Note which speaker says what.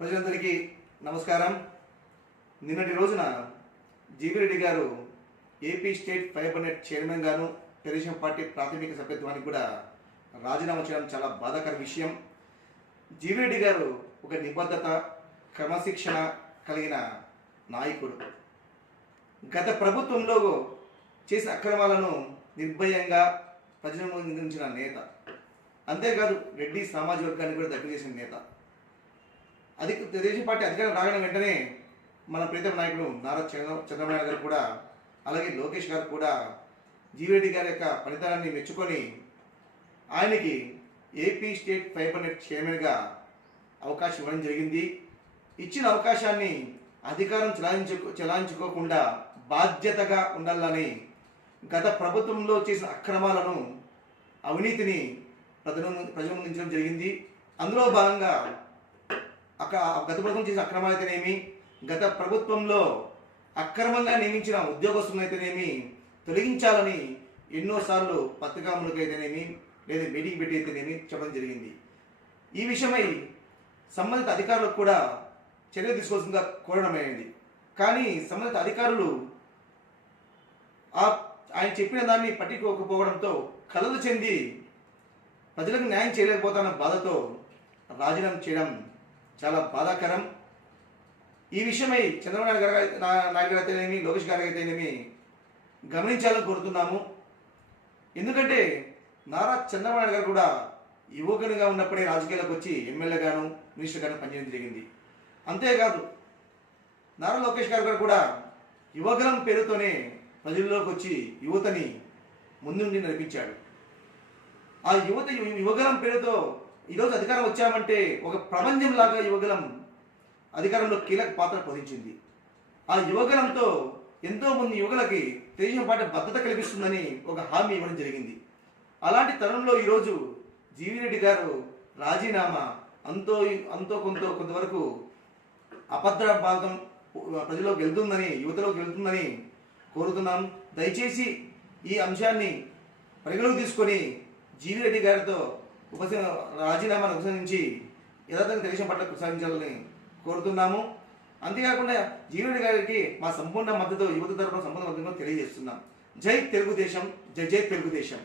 Speaker 1: ప్రజలందరికీ నమస్కారం. నిన్నటి రోజున జీవిరెడ్డి గారు AP state fibre net chairman గాను తెలుగుదేశం పార్టీ ప్రాథమిక సభ్యత్వానికి కూడా రాజీనామా చేయడం చాలా బాధాకర విషయం. జీవిరెడ్డి గారు ఒక నిబద్ధత క్రమశిక్షణ కలిగిన నాయకుడు. గత ప్రభుత్వంలో చేసిన అక్రమాలను నిర్భయంగా ప్రజలను ముందుంచిన నేత. అంతేకాదు రెడ్డి సామాజిక వర్గాన్ని కూడా దగ్గర చేసిన నేత. అది తెలుగుదేశం పార్టీ అధికారం రావడం వెంటనే మన ప్రీతం నాయకుడు నారా చంద్ర చంద్రబాబు నాయుడు గారు కూడా అలాగే లోకేష్ గారు కూడా జీవిరెడ్డి గారి యొక్క ఫలితాన్ని మెచ్చుకొని ఆయనకి ఏపీ స్టేట్ ఫైబర్ నెట్ చైర్మన్గా అవకాశం ఇవ్వడం జరిగింది. ఇచ్చిన అవకాశాన్ని అధికారం చలాయించు చలాయించుకోకుండా బాధ్యతగా ఉండాలని గత ప్రభుత్వంలో చేసిన అక్రమాలను అవినీతిని ప్రజల ప్రజల ముందుంచడం జరిగింది. అందులో భాగంగా అక్క గత ప్రభుత్వం చేసిన అక్రమాలు అయితేనేమి? గత ప్రభుత్వంలో అక్రమంగా నియమించిన ఉద్యోగస్తులను అయితేనేమి? తొలగించాలని ఎన్నోసార్లు పత్రికాములకు అయితేనేమి లేదా మీటింగ్ పెట్టి అయితేనేమి చెప్పడం జరిగింది. ఈ విషయమై సంబంధిత అధికారులకు కూడా చర్య తీసుకోవాల్సిందిగా కోరడం కానీ సంబంధిత అధికారులు ఆ ఆయన చెప్పిన దాన్ని పట్టించుకోకపోవడంతో కలలు చెంది ప్రజలకు న్యాయం చేయలేకపోతున్న బాధతో రాజీనామా చేయడం చాలా బాధాకరం. ఈ విషయమై చంద్రబాబు నాయుడు గారు నా- నాయుడు గారు అయితేనేమి లోకేష్ గారు అయితేనేమి గమనించాలని కోరుతున్నాము. ఎందుకంటే నారా చంద్రబాబు నాయుడు గారు కూడా యువకునిగా ఉన్నప్పుడే రాజకీయాలకు వచ్చి ఎమ్మెల్యేగాను మినిస్టర్గాను పనిచేయడం జరిగింది. అంతేకాదు నారా లోకేష్ గారు గారు కూడా యువగలం పేరుతోనే ప్రజల్లోకి వచ్చి యువతని ముందుండి నడిపించాడు. ఆ యువత యు- యువగలం పేరుతో ఈరోజు అధికారం వచ్చామంటే ఒక ప్రపంచంలాగా యువగలం అధికారంలో కీలక పాత్ర పోషించింది. ఆ యువగలంతో ఎంతో మంది యువకులకి తెలుగుదేశం పార్టీ భద్రత కల్పిస్తుందని ఒక హామీ ఇవ్వడం జరిగింది. అలాంటి తరుణంలో ఈరోజు జీవిరెడ్డి గారు రాజీనామా అంతో అంతో కొంత కొంతవరకు అభద్ర భాగం ప్రజలోకి వెళ్తుందని యువతలోకి వెళ్తుందని కోరుతున్నాం. దయచేసి ఈ అంశాన్ని పరిగణలోకి తీసుకొని జీవిరెడ్డి గారితో ఉపస రాజీనామాను ఉపసంహరించి యథార్థంగా దేశం పట్ల కొనసాగించాలని కోరుతున్నాము. అంతేకాకుండా జీవుడి గారికి మా సంపూర్ణ మద్దతు యువత తరపున సంపూర్ణ మద్దతు తెలియజేస్తున్నాం. జై తెలుగుదేశం జై జై తెలుగుదేశం.